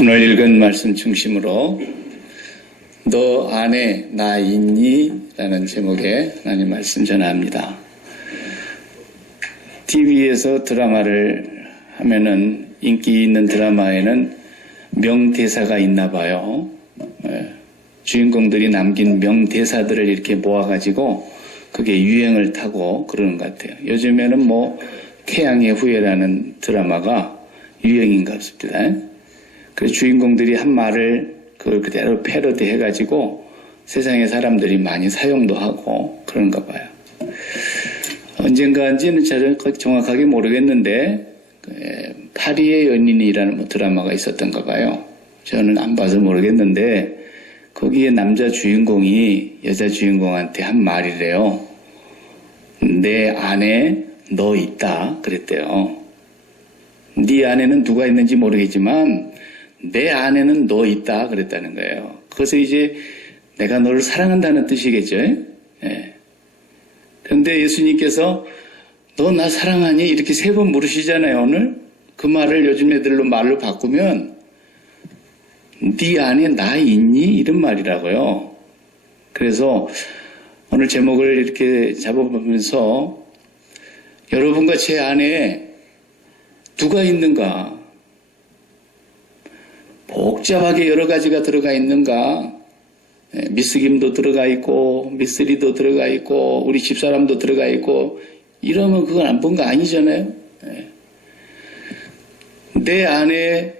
오늘 읽은 말씀 중심으로 너 안에 나 있니? 라는 제목의 하나님 말씀 전합니다. TV에서 드라마를 하면은 인기 있는 드라마에는 명대사가 있나 봐요. 주인공들이 남긴 명대사들을 이렇게 모아가지고 그게 유행을 타고 그러는 것 같아요. 요즘에는 태양의 후예라는 드라마가 유행인가 싶습니다. 그래서 주인공들이 한 말을 그걸 그대로 패러디 해가지고 세상의 사람들이 많이 사용도 하고 그런가 봐요. 언젠가인지는 저는 정확하게 모르겠는데 파리의 연인이라는 드라마가 있었던가 봐요. 저는 안 봐서 모르겠는데 거기에 남자 주인공이 여자 주인공한테 한 말이래요. 내 안에 너 있다 그랬대요. 네 안에는 누가 있는지 모르겠지만 내 안에는 너 있다 그랬다는 거예요. 그래서 이제 내가 너를 사랑한다는 뜻이겠죠. 예. 그런데 예수님께서 너 나 사랑하니? 이렇게 3번 물으시잖아요. 오늘 그 말을 요즘 애들로 말로 바꾸면 네 안에 나 있니? 이런 말이라고요. 그래서 오늘 제목을 이렇게 잡아보면서 여러분과 제 안에 누가 있는가? 복잡하게 여러 가지가 들어가 있는가? 미스김도 들어가 있고 미쓰리도 들어가 있고 우리 집사람도 들어가 있고 이러면 그건 안 본 거 아니잖아요. 내 안에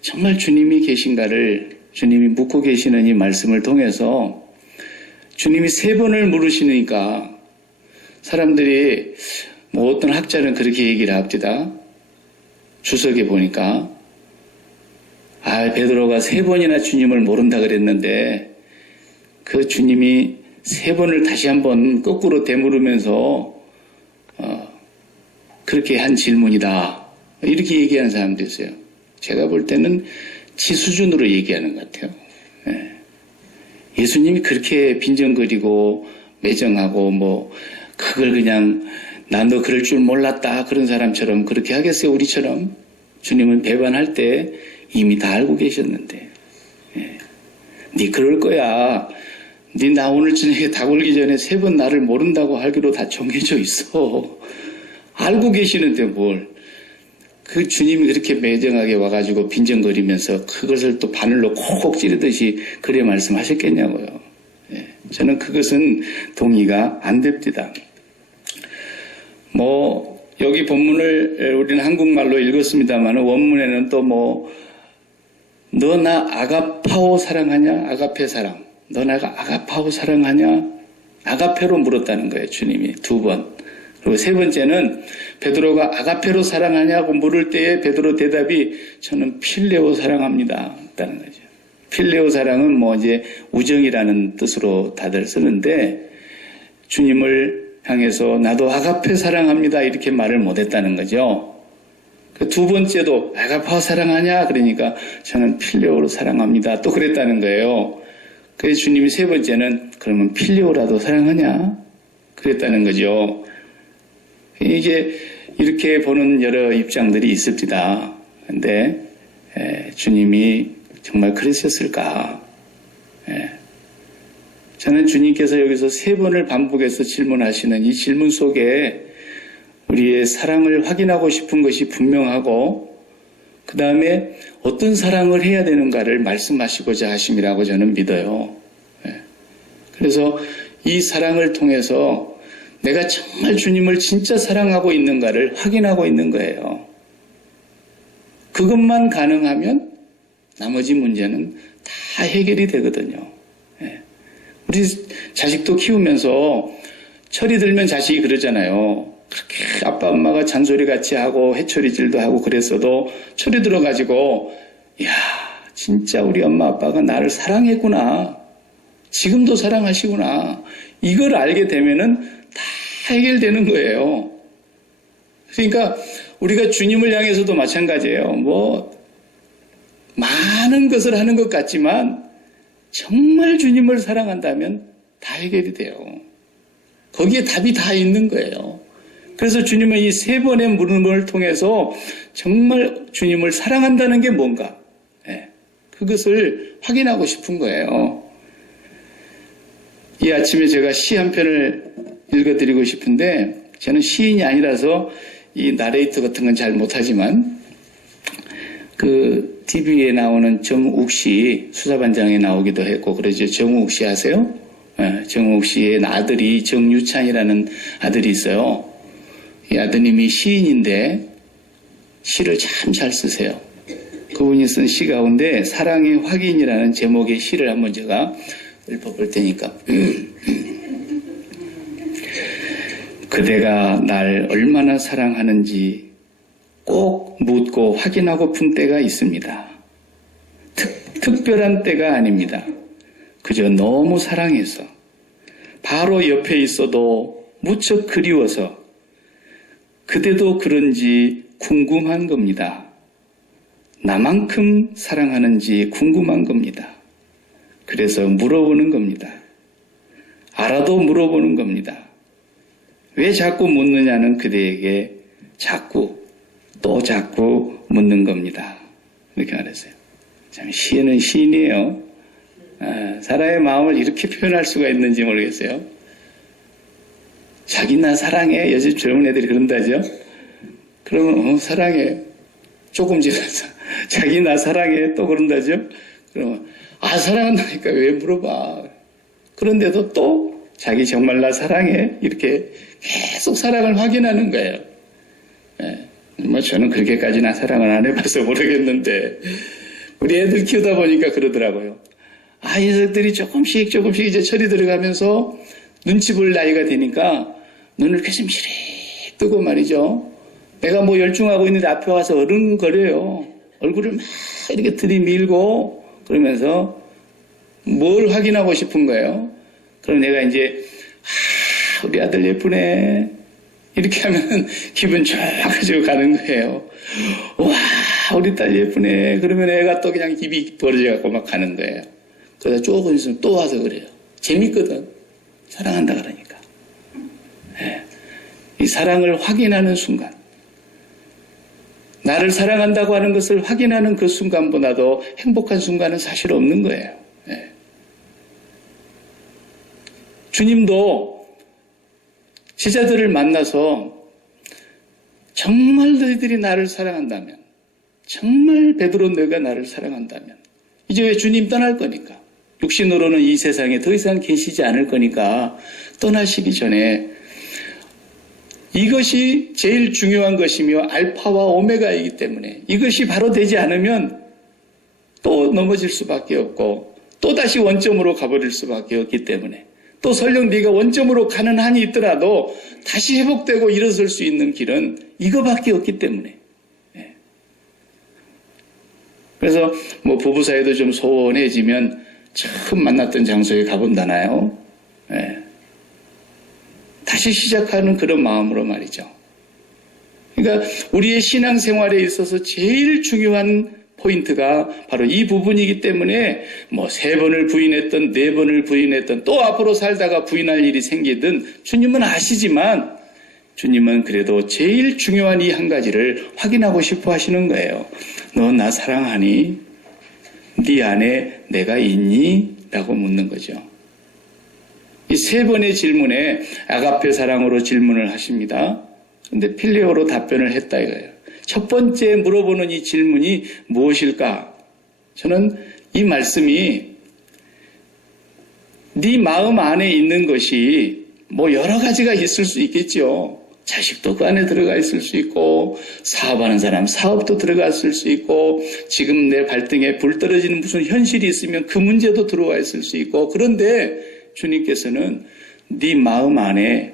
정말 주님이 계신가를 주님이 묻고 계시는 이 말씀을 통해서 주님이 3번을 물으시니까 사람들이 어떤 학자는 그렇게 얘기를 합니다. 주석에 보니까 베드로가 3번이나 주님을 모른다 그랬는데 그 주님이 3번을 다시 한번 거꾸로 되물으면서 그렇게 한 질문이다. 이렇게 얘기하는 사람도 있어요. 제가 볼 때는 지 수준으로 얘기하는 것 같아요. 예수님이 그렇게 빈정거리고 매정하고 그걸 그냥 난 너 그럴 줄 몰랐다 그런 사람처럼 그렇게 하겠어요? 우리처럼? 주님은 배반할 때 이미 다 알고 계셨는데 네 그럴 거야. 네 나 오늘 저녁에 닭 올기 전에 3번 나를 모른다고 하기로 다 정해져 있어. 알고 계시는데 뭘. 그 주님이 그렇게 매정하게 와가지고 빈정거리면서 그것을 또 바늘로 콕콕 찌르듯이 그래 말씀하셨겠냐고요. 저는 그것은 동의가 안 됩니다. 여기 본문을 우리는 한국말로 읽었습니다만 원문에는 또 너 나 아가파오 사랑하냐? 아가페 사랑. 너 나가 아가파오 사랑하냐? 아가페로 물었다는 거예요. 주님이 2번. 그리고 3번째는 베드로가 아가페로 사랑하냐고 물을 때에 베드로 대답이 저는 필레오 사랑합니다. 했다는 거죠. 필레오 사랑은 이제 우정이라는 뜻으로 다들 쓰는데 주님을 향해서 나도 아가페 사랑합니다. 이렇게 말을 못했다는 거죠. 그 2번째도 아가파오 사랑하냐? 그러니까 저는 필레오로 사랑합니다. 또 그랬다는 거예요. 그래서 주님이 3번째는 그러면 필레오라도 사랑하냐? 그랬다는 거죠. 이게 이렇게 보는 여러 입장들이 있습니다. 근데 주님이 정말 그러셨을까? 저는 주님께서 여기서 3번을 반복해서 질문하시는 이 질문 속에 우리의 사랑을 확인하고 싶은 것이 분명하고 그 다음에 어떤 사랑을 해야 되는가를 말씀하시고자 하심이라고 저는 믿어요. 그래서 이 사랑을 통해서 내가 정말 주님을 진짜 사랑하고 있는가를 확인하고 있는 거예요. 그것만 가능하면 나머지 문제는 다 해결이 되거든요. 우리 자식도 키우면서 철이 들면 자식이 그러잖아요. 그렇게 아빠 엄마가 잔소리 같이 하고 회초리질도 하고 그랬어도 철이 들어가지고 이야 진짜 우리 엄마 아빠가 나를 사랑했구나. 지금도 사랑하시구나. 이걸 알게 되면은 다 해결되는 거예요. 그러니까 우리가 주님을 향해서도 마찬가지예요. 많은 것을 하는 것 같지만 정말 주님을 사랑한다면 다 해결이 돼요. 거기에 답이 다 있는 거예요. 그래서 주님은 이 3번의 물음을 통해서 정말 주님을 사랑한다는 게 뭔가, 그것을 확인하고 싶은 거예요. 이 아침에 제가 시 한 편을 읽어드리고 싶은데, 저는 시인이 아니라서 이 나레이터 같은 건 잘 못하지만, 그 TV에 나오는 정욱 씨, 수사반장에 나오기도 했고 그러죠. 정욱 씨 아세요? 정욱 씨의 아들이 정유찬이라는 아들이 있어요. 이 아드님이 시인인데 시를 참 잘 쓰세요. 그분이 쓴 시 가운데 사랑의 확인이라는 제목의 시를 한번 제가 읊어볼 테니까. 그대가 날 얼마나 사랑하는지 꼭 묻고 확인하고픈 때가 있습니다. 특별한 때가 아닙니다. 그저 너무 사랑해서 바로 옆에 있어도 무척 그리워서 그대도 그런지 궁금한 겁니다. 나만큼 사랑하는지 궁금한 겁니다. 그래서 물어보는 겁니다. 알아도 물어보는 겁니다. 왜 자꾸 묻느냐는 그대에게 자꾸 묻는 겁니다. 이렇게 말했어요. 참 시인은 시인이에요. 사람의 마음을 이렇게 표현할 수가 있는지 모르겠어요. 자기 나 사랑해. 요즘 젊은 애들이 그런다죠. 그러면 사랑해. 조금 지나서 자기 나 사랑해. 또 그런다죠. 그러면 사랑한다니까 왜 물어봐. 그런데도 또 자기 정말 나 사랑해. 이렇게 계속 사랑을 확인하는 거예요. 뭐 저는 그렇게까지나 사랑을 안 해봐서 모르겠는데 우리 애들 키우다 보니까 그러더라고요. 이 녀석들이 조금씩 이제 철이 들어가면서 눈치 볼 나이가 되니까 눈을 캐슴시리 뜨고 말이죠. 내가 뭐 열중하고 있는데 앞에 와서 어른거려요. 얼굴을 막 이렇게 들이밀고 그러면서 뭘 확인하고 싶은 거예요. 그럼 내가 이제 우리 아들 예쁘네 이렇게 하면 기분 좋아가지고 가는 거예요. 와 우리 딸 예쁘네. 그러면 애가 또 그냥 입이 벌어져갖고 막 가는 거예요. 그러다 조금 있으면 또 와서 그래요. 재밌거든. 사랑한다 그러니까. 이 사랑을 확인하는 순간, 나를 사랑한다고 하는 것을 확인하는 그 순간보다도 행복한 순간은 사실 없는 거예요. 주님도 제자들을 만나서 정말 너희들이 나를 사랑한다면, 정말 베드로 너희가 나를 사랑한다면 이제 왜 주님 떠날 거니까, 육신으로는 이 세상에 더 이상 계시지 않을 거니까 떠나시기 전에 이것이 제일 중요한 것이며 알파와 오메가이기 때문에 이것이 바로 되지 않으면 또 넘어질 수밖에 없고 또다시 원점으로 가버릴 수밖에 없기 때문에, 또 설령 네가 원점으로 가는 한이 있더라도 다시 회복되고 일어설 수 있는 길은 이거밖에 없기 때문에. 그래서 뭐 부부 사이도 좀 소원해지면 처음 만났던 장소에 가본다나요? 다시 시작하는 그런 마음으로 말이죠. 그러니까 우리의 신앙생활에 있어서 제일 중요한 포인트가 바로 이 부분이기 때문에 뭐 3번을 부인했던 4번을 부인했던 또 앞으로 살다가 부인할 일이 생기든 주님은 아시지만 주님은 그래도 제일 중요한 이 한 가지를 확인하고 싶어 하시는 거예요. 너 나 사랑하니? 네 안에 내가 있니? 라고 묻는 거죠. 이 3번의 질문에 아가페 사랑으로 질문을 하십니다. 그런데 필레오로 답변을 했다 이거예요. 첫 번째 물어보는 이 질문이 무엇일까? 저는 이 말씀이 네 마음 안에 있는 것이 뭐 여러 가지가 있을 수 있겠죠. 자식도 그 안에 들어가 있을 수 있고, 사업하는 사람 사업도 들어갔을 수 있고, 지금 내 발등에 불 떨어지는 무슨 현실이 있으면 그 문제도 들어와 있을 수 있고, 그런데 주님께서는 네 마음 안에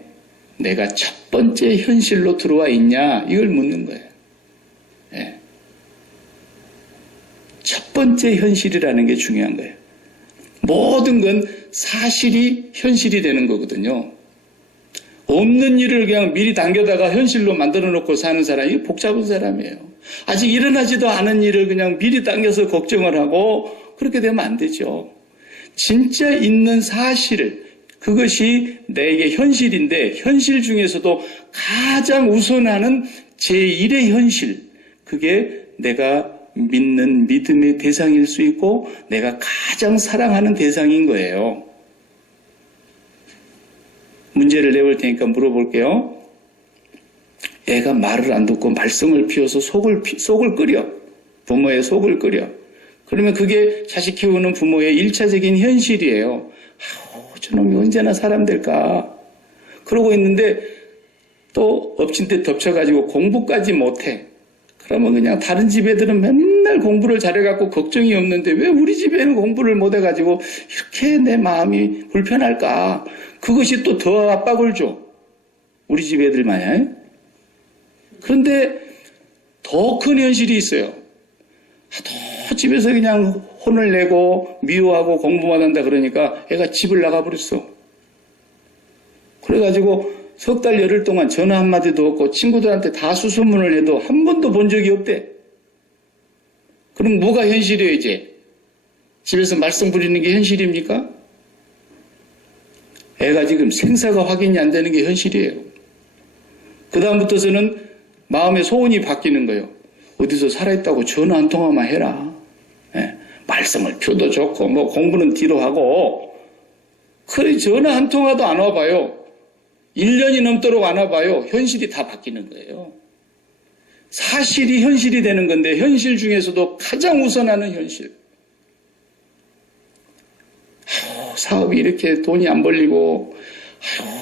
내가 첫 번째 현실로 들어와 있냐 이걸 묻는 거예요. 첫 번째 현실이라는 게 중요한 거예요. 모든 건 사실이 현실이 되는 거거든요. 없는 일을 그냥 미리 당겨다가 현실로 만들어 놓고 사는 사람이 복잡한 사람이에요. 아직 일어나지도 않은 일을 그냥 미리 당겨서 걱정을 하고 그렇게 되면 안 되죠. 진짜 있는 사실, 그것이 내게 현실인데 현실 중에서도 가장 우선하는 제1의 현실, 그게 내가 믿는 믿음의 대상일 수 있고 내가 가장 사랑하는 대상인 거예요. 문제를 내볼 테니까 물어볼게요. 애가 말을 안 듣고 말썽을 피워서 속을 끓여. 부모의 속을 끓여. 그러면 그게 자식 키우는 부모의 1차적인 현실이에요. 저놈이 언제나 사람 될까? 그러고 있는데 또 엎친 데 덮쳐가지고 공부까지 못해. 그러면 그냥 다른 집 애들은 맨날 공부를 잘해갖고 걱정이 없는데 왜 우리 집에는 공부를 못해가지고 이렇게 내 마음이 불편할까? 그것이 또 더 압박을 줘. 우리 집 애들 마냥. 그런데 더 큰 현실이 있어요. 하도 집에서 그냥 혼을 내고 미워하고 공부만 한다 그러니까 애가 집을 나가버렸어. 그래가지고 석 달 열흘 동안 전화 한마디도 없고 친구들한테 다 수소문을 해도 한 번도 본 적이 없대. 그럼 뭐가 현실이에요 이제? 집에서 말썽 부리는 게 현실입니까? 애가 지금 생사가 확인이 안 되는 게 현실이에요. 그 다음부터서는 마음의 소원이 바뀌는 거예요. 어디서 살아있다고 전화 한 통화만 해라. 예, 말썽을 펴도 좋고 뭐 공부는 뒤로 하고 그래 전화 한 통화도 안 와봐요. 1년이 넘도록 안 와봐요. 현실이 다 바뀌는 거예요. 사실이 현실이 되는 건데 현실 중에서도 가장 우선하는 현실. 사업이 이렇게 돈이 안 벌리고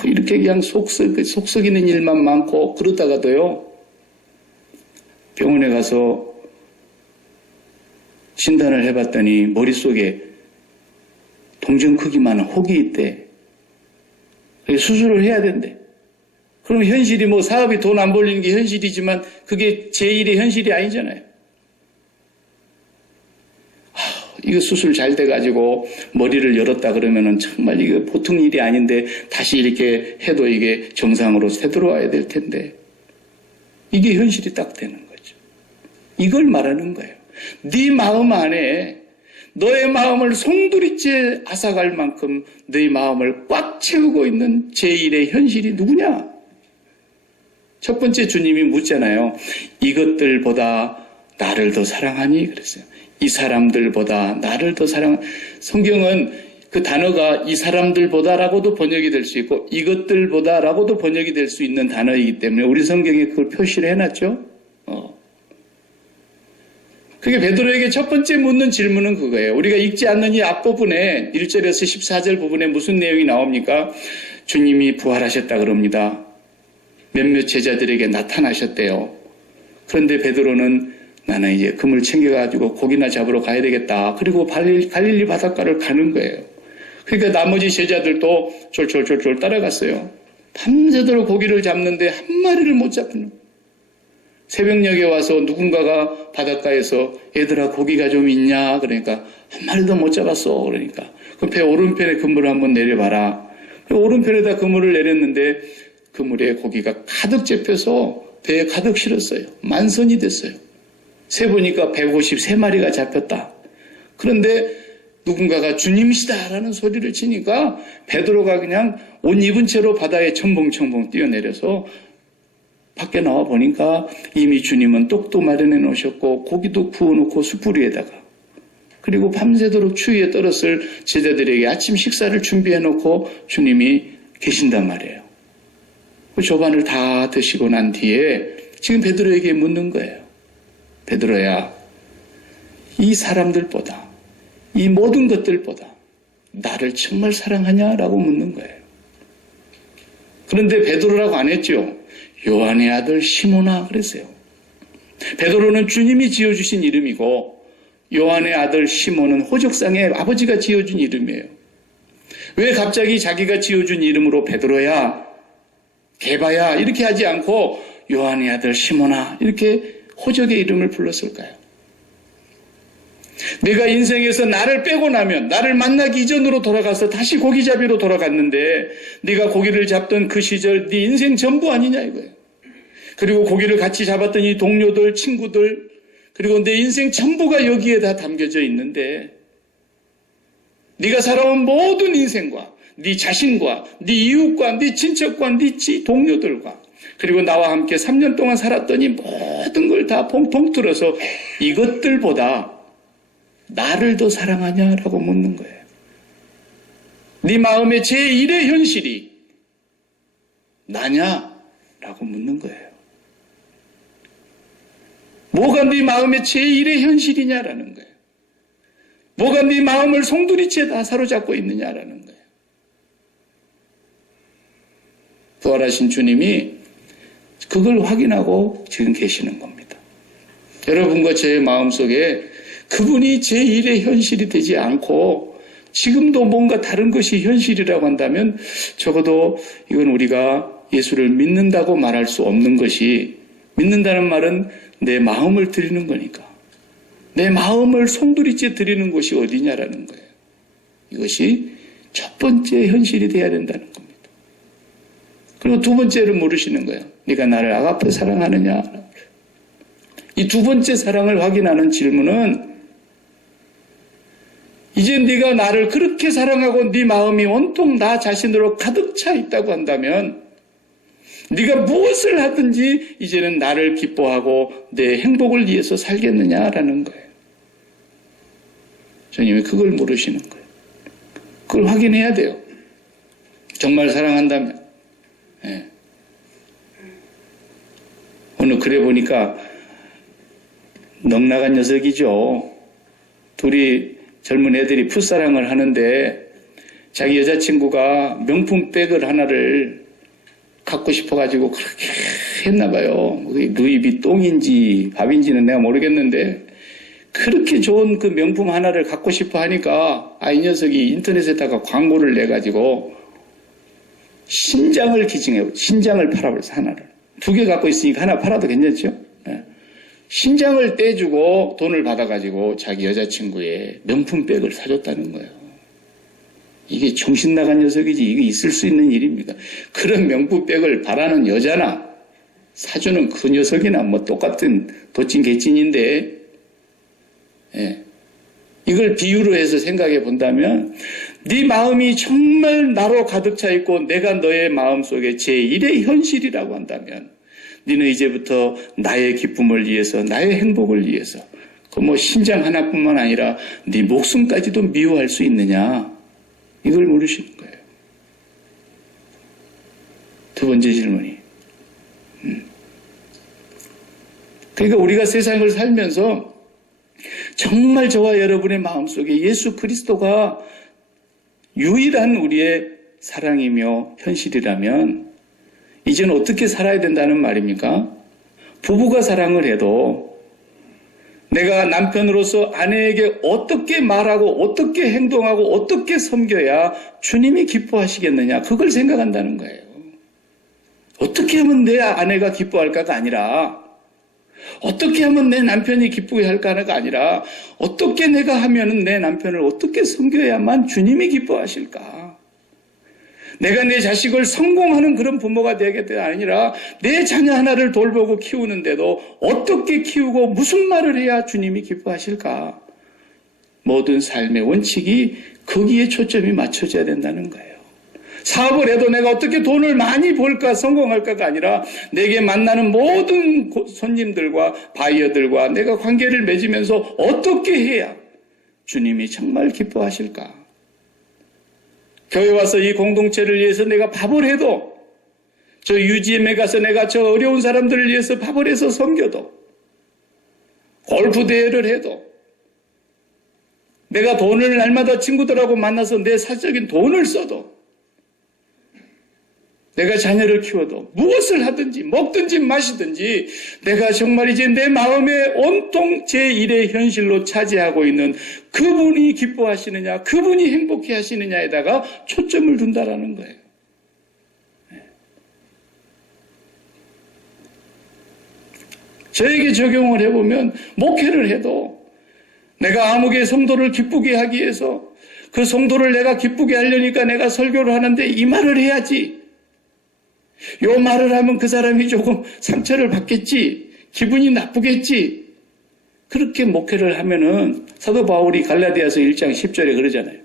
이렇게 그냥 속 썩이는 일만 많고 그러다가도요. 병원에 가서 진단을 해봤더니 머릿속에 동전 크기만한 혹이 있대. 수술을 해야 된대. 그럼 현실이 뭐 사업이 돈 안 벌리는 게 현실이지만 그게 제1의 현실이 아니잖아요. 이거 수술 잘 돼가지고 머리를 열었다 그러면은 정말 이거 보통 일이 아닌데 다시 이렇게 해도 이게 정상으로 되돌아와야 될 텐데 이게 현실이 딱 되는 거죠. 이걸 말하는 거예요. 네 마음 안에 너의 마음을 송두리째 앗아갈 만큼 너의 마음을 꽉 채우고 있는 제1의 현실이 누구냐? 첫 번째 주님이 묻잖아요. 이것들보다 나를 더 사랑하니? 그랬어요. 이 사람들보다 나를 더 성경은 그 단어가 이 사람들보다라고도 번역이 될 수 있고 이것들보다라고도 번역이 될 수 있는 단어이기 때문에 우리 성경에 그걸 표시를 해놨죠. 그게 베드로에게 첫 번째 묻는 질문은 그거예요. 우리가 읽지 않는 이 앞부분에 1절에서 14절 부분에 무슨 내용이 나옵니까? 주님이 부활하셨다 그럽니다. 몇몇 제자들에게 나타나셨대요. 그런데 베드로는 나는 이제 금을 챙겨가지고 고기나 잡으러 가야 되겠다. 그리고 갈릴리 바닷가를 가는 거예요. 그러니까 나머지 제자들도 졸졸졸졸 따라갔어요. 밤새도록 고기를 잡는데 한 마리를 못 잡는. 새벽녘에 와서 누군가가 바닷가에서 얘들아 고기가 좀 있냐? 그러니까 한 마리도 못 잡았어. 그러니까 그 배 오른편에 그물을 한번 내려봐라. 오른편에다 그물을 내렸는데 그물에 고기가 가득 잡혀서 배에 가득 실었어요. 만선이 됐어요. 세보니까 153마리가 잡혔다. 그런데 누군가가 주님이시다라는 소리를 치니까 베드로가 그냥 옷 입은 채로 바다에 첨벙첨벙 뛰어내려서 밖에 나와 보니까 이미 주님은 떡도 마련해 놓으셨고 고기도 구워놓고 숯불 위에다가 그리고 밤새도록 추위에 떨었을 제자들에게 아침 식사를 준비해 놓고 주님이 계신단 말이에요. 그 조반을 다 드시고 난 뒤에 지금 베드로에게 묻는 거예요. 베드로야, 이 사람들보다 이 모든 것들보다 나를 정말 사랑하냐라고 묻는 거예요. 그런데 베드로라고 안 했죠. 요한의 아들 시몬아 그랬어요. 베드로는 주님이 지어주신 이름이고 요한의 아들 시몬은 호적상에 아버지가 지어준 이름이에요. 왜 갑자기 자기가 지어준 이름으로 베드로야, 게바야 이렇게 하지 않고 요한의 아들 시몬아 이렇게 호적의 이름을 불렀을까요? 내가 인생에서 나를 빼고 나면 나를 만나기 이전으로 돌아가서 다시 고기잡이로 돌아갔는데 네가 고기를 잡던 그 시절 네 인생 전부 아니냐 이거예요. 그리고 고기를 같이 잡았던 이 동료들, 친구들 그리고 내 인생 전부가 여기에 다 담겨져 있는데 네가 살아온 모든 인생과 네 자신과 네 이웃과 네 친척과 네 동료들과 그리고 나와 함께 3년 동안 살았더니 모든 걸 다 통틀어서 이것들보다 나를 더 사랑하냐라고 묻는 거예요. 네 마음의 제1의 현실이 나냐라고 묻는 거예요. 뭐가 네 마음의 제1의 현실이냐라는 거예요. 뭐가 네 마음을 송두리째 다 사로잡고 있느냐라는 거예요. 부활하신 주님이 그걸 확인하고 지금 계시는 겁니다. 여러분과 제 마음속에 그분이 제1의 현실이 되지 않고 지금도 뭔가 다른 것이 현실이라고 한다면 적어도 이건 우리가 예수를 믿는다고 말할 수 없는 것이, 믿는다는 말은 내 마음을 드리는 거니까 내 마음을 송두리째 드리는 곳이 어디냐라는 거예요. 이것이 첫 번째 현실이 돼야 된다는 겁니다. 그리고 두 번째를 물으시는 거예요. 네가 나를 아가페 사랑하느냐? 이 두 번째 사랑을 확인하는 질문은 이제 네가 나를 그렇게 사랑하고 네 마음이 온통 나 자신으로 가득 차 있다고 한다면 네가 무엇을 하든지 이제는 나를 기뻐하고 내 행복을 위해서 살겠느냐라는 거예요. 주님이 그걸 물으시는 거예요. 그걸 확인해야 돼요. 정말 사랑한다면. 예. 오늘 그래 보니까 넉나간 녀석이죠. 둘이 젊은 애들이 풋사랑을 하는데 자기 여자친구가 명품 백을 하나를 갖고 싶어가지고 그렇게 했나봐요. 루이비통인지 밥인지는 내가 모르겠는데 그렇게 좋은 그 명품 하나를 갖고 싶어 하니까 이 녀석이 인터넷에다가 광고를 내가지고 신장을 기증해요. 신장을 팔아버려서 하나를. 2개 갖고 있으니까 하나 팔아도 괜찮죠? 네. 신장을 떼주고 돈을 받아가지고 자기 여자친구의 명품백을 사줬다는 거예요. 이게 정신 나간 녀석이지 이게 있을 수 있는 일입니까? 그런 명품백을 바라는 여자나 사주는 그 녀석이나 뭐 똑같은 도찐 개찐인데 예. 이걸 비유로 해서 생각해 본다면 네 마음이 정말 나로 가득 차 있고 내가 너의 마음속에 제1의 현실이라고 한다면 너는 이제부터 나의 기쁨을 위해서 나의 행복을 위해서 그 뭐 신장 하나뿐만 아니라 네 목숨까지도 미워할 수 있느냐 이걸 물으시는 거예요. 두 번째 질문이 그러니까 우리가 세상을 살면서 정말 저와 여러분의 마음속에 예수 그리스도가 유일한 우리의 사랑이며 현실이라면 이제는 어떻게 살아야 된다는 말입니까? 부부가 사랑을 해도 내가 남편으로서 아내에게 어떻게 말하고 어떻게 행동하고 어떻게 섬겨야 주님이 기뻐하시겠느냐 그걸 생각한다는 거예요. 어떻게 하면 내 아내가 기뻐할까가 아니라 어떻게 하면 내 남편이 기쁘게 할까가 아니라 어떻게 내가 하면 내 남편을 어떻게 섬겨야만 주님이 기뻐하실까? 내가 내 자식을 성공하는 그런 부모가 되겠다 아니라 내 자녀 하나를 돌보고 키우는데도 어떻게 키우고 무슨 말을 해야 주님이 기뻐하실까? 모든 삶의 원칙이 거기에 초점이 맞춰져야 된다는 거예요. 사업을 해도 내가 어떻게 돈을 많이 벌까 성공할까가 아니라 내게 만나는 모든 손님들과 바이어들과 내가 관계를 맺으면서 어떻게 해야 주님이 정말 기뻐하실까? 교회 와서 이 공동체를 위해서 내가 밥을 해도 저 UGM에 가서 내가 저 어려운 사람들을 위해서 밥을 해서 섬겨도 골프 대회를 해도 내가 돈을 날마다 친구들하고 만나서 내 사적인 돈을 써도 내가 자녀를 키워도 무엇을 하든지 먹든지 마시든지 내가 정말 이제 내 마음에 온통 제1의 현실로 차지하고 있는 그분이 기뻐하시느냐 그분이 행복해 하시느냐에다가 초점을 둔다라는 거예요. 저에게 적용을 해보면 목회를 해도 내가 아무개 성도를 기쁘게 하기 위해서 그 성도를 내가 기쁘게 하려니까 내가 설교를 하는데 이 말을 해야지. 요 말을 하면 그 사람이 조금 상처를 받겠지. 기분이 나쁘겠지. 그렇게 목회를 하면은 사도 바울이 갈라디아서 1장 10절에 그러잖아요.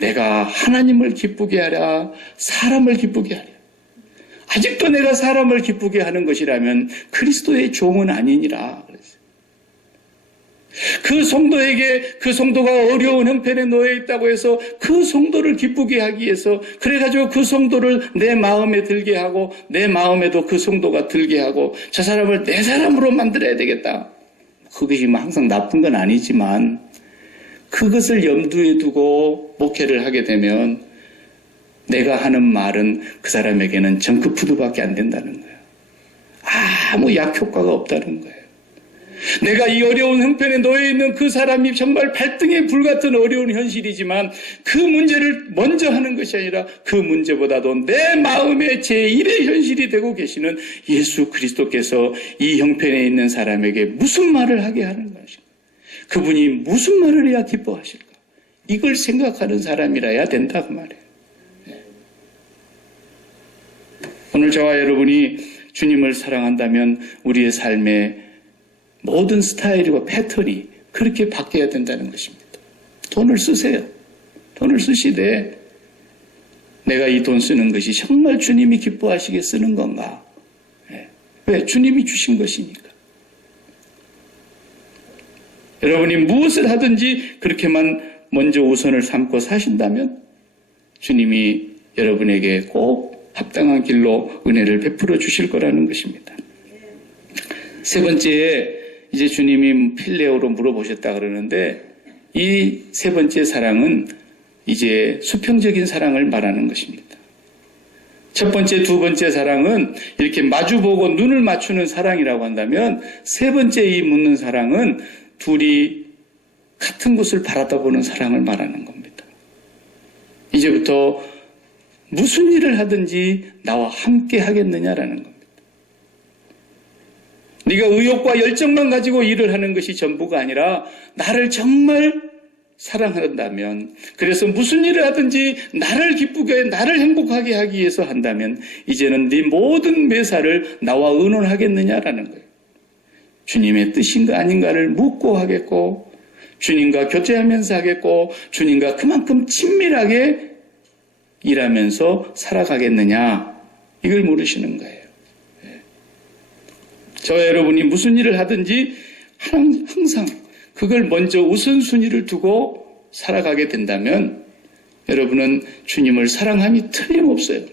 내가 하나님을 기쁘게 하랴 사람을 기쁘게 하랴. 아직도 내가 사람을 기쁘게 하는 것이라면 그리스도의 종은 아니니라 그랬어요. 그 성도에게 그 성도가 어려운 형편에 놓여 있다고 해서 그 성도를 기쁘게 하기 위해서 그래가지고 그 성도를 내 마음에 들게 하고 내 마음에도 그 성도가 들게 하고 저 사람을 내 사람으로 만들어야 되겠다. 그것이 뭐 항상 나쁜 건 아니지만 그것을 염두에 두고 목회를 하게 되면 내가 하는 말은 그 사람에게는 정크푸드밖에 안 된다는 거예요. 아무 약효과가 없다는 거예요. 내가 이 어려운 형편에 놓여 있는 그 사람이 정말 발등에 불같은 어려운 현실이지만 그 문제를 먼저 하는 것이 아니라 그 문제보다도 내 마음의 제1의 현실이 되고 계시는 예수 그리스도께서 이 형편에 있는 사람에게 무슨 말을 하게 하는 것인가? 그분이 무슨 말을 해야 기뻐하실까? 이걸 생각하는 사람이라야 된다 그 말이에요. 오늘 저와 여러분이 주님을 사랑한다면 우리의 삶의 모든 스타일이고 패턴이 그렇게 바뀌어야 된다는 것입니다. 돈을 쓰세요. 돈을 쓰시되 내가 이 돈 쓰는 것이 정말 주님이 기뻐하시게 쓰는 건가? 왜? 주님이 주신 것이니까. 여러분이 무엇을 하든지 그렇게만 먼저 우선을 삼고 사신다면 주님이 여러분에게 꼭 합당한 길로 은혜를 베풀어 주실 거라는 것입니다. 세 번째에 이제 주님이 필레오로 물어보셨다 그러는데 이 세 번째 사랑은 이제 수평적인 사랑을 말하는 것입니다. 첫 번째, 두 번째 사랑은 이렇게 마주보고 눈을 맞추는 사랑이라고 한다면 세 번째 이 묻는 사랑은 둘이 같은 곳을 바라다보는 사랑을 말하는 겁니다. 이제부터 무슨 일을 하든지 나와 함께 하겠느냐라는 겁니다. 네가 의욕과 열정만 가지고 일을 하는 것이 전부가 아니라 나를 정말 사랑한다면, 그래서 무슨 일을 하든지 나를 기쁘게, 나를 행복하게 하기 위해서 한다면 이제는 네 모든 매사를 나와 의논하겠느냐라는 거예요. 주님의 뜻인가 아닌가를 묻고 하겠고, 주님과 교제하면서 하겠고, 주님과 그만큼 친밀하게 일하면서 살아가겠느냐, 이걸 물으시는 거예요. 저와 여러분이 무슨 일을 하든지 항상 그걸 먼저 우선순위를 두고 살아가게 된다면 여러분은 주님을 사랑함이 틀림없어요.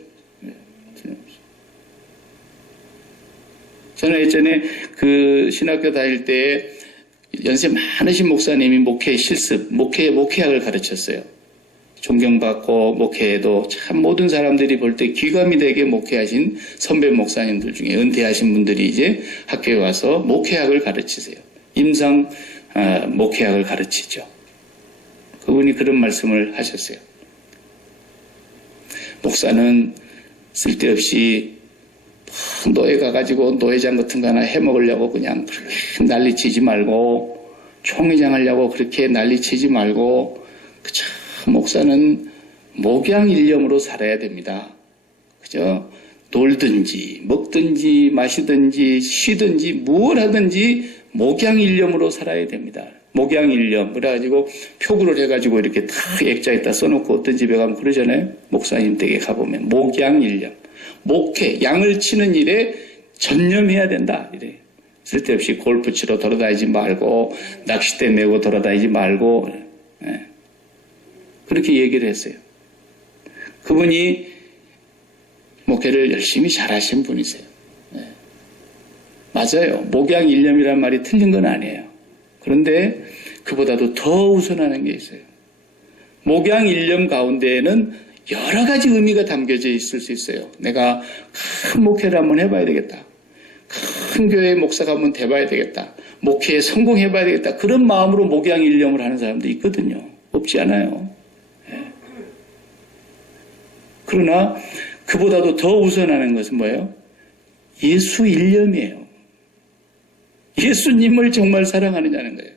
저는 예전에 그 신학교 다닐 때 연세 많으신 목사님이 목회 실습, 목회학을 가르쳤어요. 존경받고 목회에도 참 모든 사람들이 볼 때 귀감이 되게 목회하신 선배 목사님들 중에 은퇴하신 분들이 이제 학교에 와서 목회학을 가르치세요. 임상 목회학을 가르치죠. 그분이 그런 말씀을 하셨어요. 목사는 쓸데없이 노예 가가지고 노예장 같은 거 하나 해먹으려고 그냥 그렇게 난리치지 말고 총회장 하려고 그렇게 난리치지 말고 그저 목사는 목양일념으로 살아야 됩니다. 그죠? 놀든지 먹든지 마시든지 쉬든지 뭘 하든지 목양일념으로 살아야 됩니다. 목양일념 그래가지고 표구를 해가지고 이렇게 다 액자에다 써놓고 어떤 집에 가면 그러잖아요. 목사님 댁에 가보면 목양일념, 목회, 양을 치는 일에 전념해야 된다 이래. 쓸데없이 골프 치러 돌아다니지 말고 낚싯대 메고 돌아다니지 말고 그렇게 얘기를 했어요. 그분이 목회를 열심히 잘하신 분이세요. 맞아요. 목양일념이란 말이 틀린 건 아니에요. 그런데 그보다도 더 우선하는 게 있어요. 목양일념 가운데에는 여러 가지 의미가 담겨져 있을 수 있어요. 내가 큰 목회를 한번 해봐야 되겠다. 큰 교회 목사가 한번 돼봐야 되겠다. 목회에 성공해봐야 되겠다. 그런 마음으로 목양일념을 하는 사람도 있거든요. 없지 않아요. 그러나 그보다도 더 우선하는 것은 뭐예요? 예수 일념이에요. 예수님을 정말 사랑하느냐는 거예요.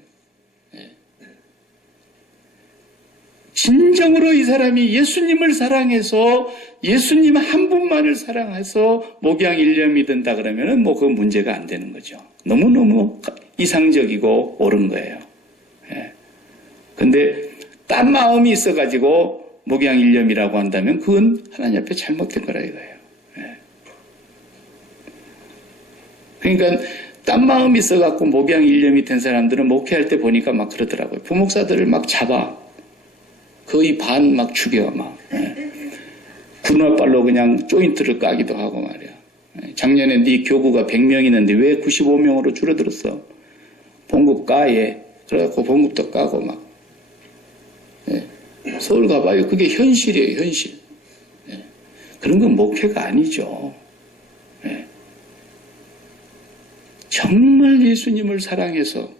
진정으로 이 사람이 예수님을 사랑해서 예수님 한 분만을 사랑해서 목양일념이 된다 그러면은 뭐 그건 문제가 안 되는 거죠. 너무너무 이상적이고 옳은 거예요. 근데 딴 마음이 있어가지고 목양일념이라고 한다면 그건 하나님 앞에 잘못된 거라 이거예요. 그러니까 딴 마음이 있어갖고 목양 일념이 된 사람들은 목회할 때 보니까 막 그러더라고요. 부목사들을 막 잡아. 거의 반 막 죽여, 막. 군화발로 그냥 조인트를 까기도 하고 말이야. 작년에 네 교구가 100명 있는데 왜 95명으로 줄어들었어? 봉급 까예. 그래갖고 봉급도 까고 막. 서울 가봐요. 그게 현실이에요, 현실. 그런 건 목회가 아니죠. 정말 예수님을 사랑해서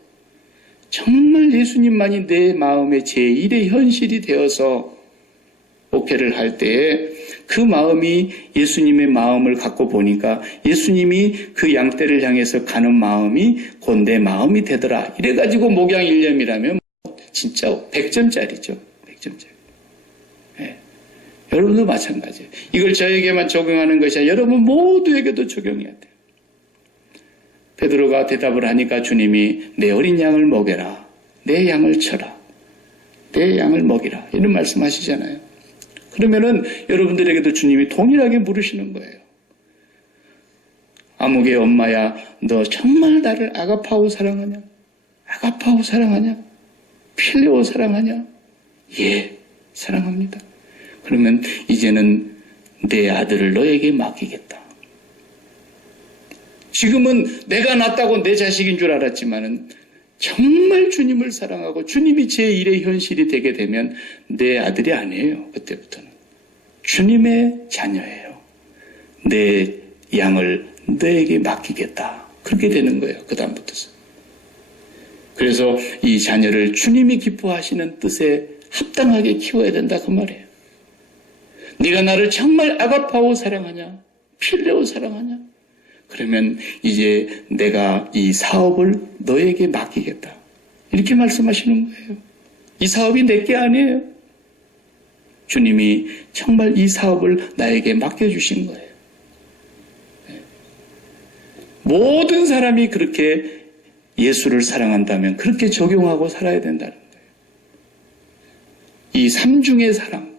정말 예수님만이 내 마음의 제1의 현실이 되어서 목회를 할 때에 그 마음이 예수님의 마음을 갖고 보니까 예수님이 그 양떼를 향해서 가는 마음이 곧 내 마음이 되더라. 이래가지고 목양일념이라면 진짜 100점짜리죠. 100점짜리. 여러분도 마찬가지예요. 이걸 저에게만 적용하는 것이 아니라 여러분 모두에게도 적용해야 돼요. 베드로가 대답을 하니까 주님이 내 어린 양을 먹여라. 내 양을 쳐라. 내 양을 먹이라. 이런 말씀하시잖아요. 그러면은 여러분들에게도 주님이 동일하게 물으시는 거예요. 아무개 엄마야, 너 정말 나를 아가파오 사랑하냐? 아가파오 사랑하냐? 필레오 사랑하냐? 예, 사랑합니다. 그러면 이제는 내 아들을 너에게 맡기겠다. 지금은 내가 낳았다고 내 자식인 줄 알았지만은 정말 주님을 사랑하고 주님이 제1의 현실이 되게 되면 내 아들이 아니에요. 그때부터는. 주님의 자녀예요. 내 양을 너에게 맡기겠다. 그렇게 되는 거예요. 그 다음부터서. 그래서 이 자녀를 주님이 기뻐하시는 뜻에 합당하게 키워야 된다. 그 말이에요. 네가 나를 정말 아가파오 사랑하냐? 필레오 사랑하냐? 그러면 이제 내가 이 사업을 너에게 맡기겠다. 이렇게 말씀하시는 거예요. 이 사업이 내게 아니에요. 주님이 정말 이 사업을 나에게 맡겨주신 거예요. 모든 사람이 그렇게 예수를 사랑한다면 그렇게 적용하고 살아야 된다는 거예요. 이 삼중의 사랑.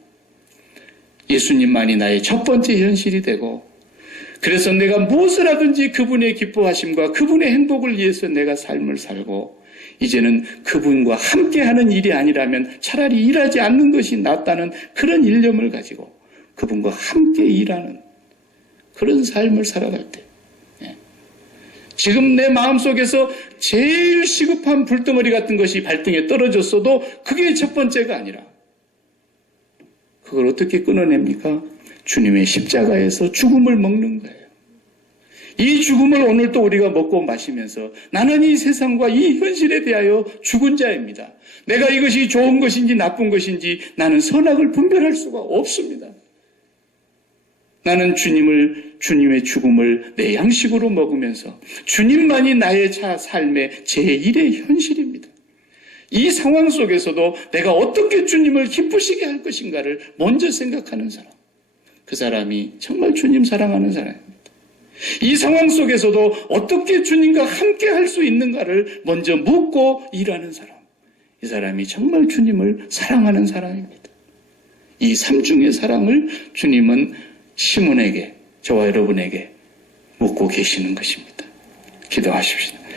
예수님만이 나의 첫 번째 현실이 되고 그래서 내가 무엇을 하든지 그분의 기뻐하심과 그분의 행복을 위해서 내가 삶을 살고 이제는 그분과 함께하는 일이 아니라면 차라리 일하지 않는 것이 낫다는 그런 일념을 가지고 그분과 함께 일하는 그런 삶을 살아갈 때 지금 내 마음속에서 제일 시급한 불덩어리 같은 것이 발등에 떨어졌어도 그게 첫 번째가 아니라 그걸 어떻게 끊어냅니까? 주님의 십자가에서 죽음을 먹는 거예요. 이 죽음을 오늘 또 우리가 먹고 마시면서 나는 이 세상과 이 현실에 대하여 죽은 자입니다. 내가 이것이 좋은 것인지 나쁜 것인지 나는 선악을 분별할 수가 없습니다. 나는 주님의 죽음을 내 양식으로 먹으면서 주님만이 나의 삶의 제1의 현실입니다. 이 상황 속에서도 내가 어떻게 주님을 기쁘시게 할 것인가를 먼저 생각하는 사람. 그 사람이 정말 주님 사랑하는 사람입니다. 이 상황 속에서도 어떻게 주님과 함께 할 수 있는가를 먼저 묻고 일하는 사람. 이 사람이 정말 주님을 사랑하는 사람입니다. 이 삼중의 사랑을 주님은 시몬에게, 저와 여러분에게 묻고 계시는 것입니다. 기도하십시오.